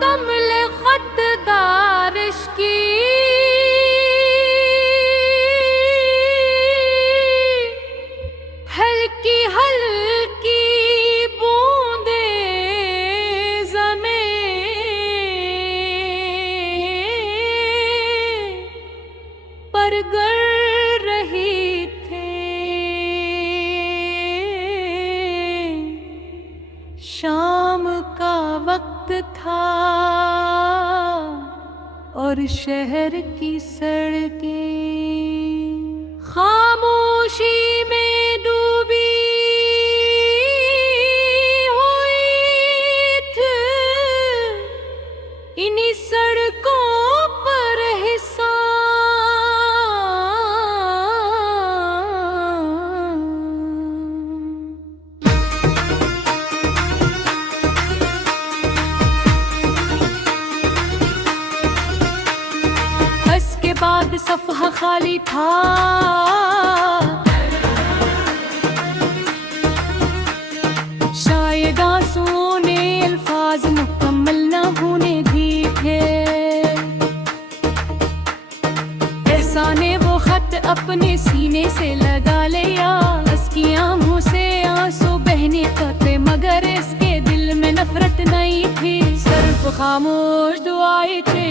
कमल खतदारिश की हल्की हल्की बूंदे जमे पर गर रही थे। शाम का वक्त था और शहर की सड़कें खामोशी में डूबी हुई थी। इन्हीं सड़कों पर हिस्सा बाद सफ़हा खाली था। शायद आंसुओं ने अल्फाज मुकम्मल न होने दी थे। एहसाने वो खत अपने सीने से लगा लिया। उसकी आंखों से आंसू बहने थे मगर इसके दिल में नफरत नहीं थी। सिर्फ खामोश दुआएं थे।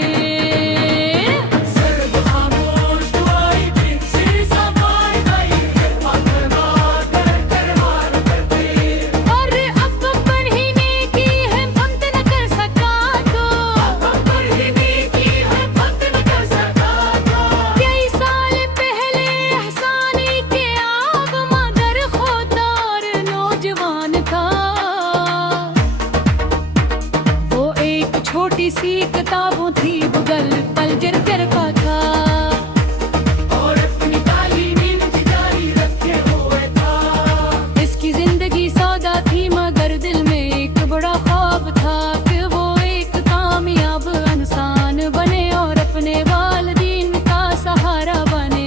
छोटी सी किताबों थी बुगल पल गिर का था और अपनी तालीमी जारी रखे हुए था। इसकी जिंदगी सौदा थी मगर दिल में एक बड़ा ख्वाब था कि वो एक कामयाब इंसान बने और अपने वालिदैन का सहारा बने।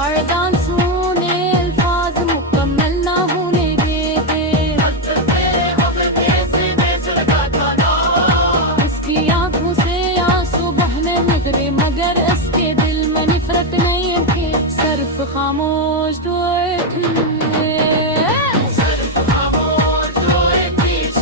हार्ड आंसुओं ने अल्फाज मुकम्मल ना होने देते। उसकी आंखों से आंसू बहने निकले मगर उसके दिल में नफरत नहीं थी। सिर्फ खामोश दुआएं थी। सिर्फ खामोश दुआएं थी।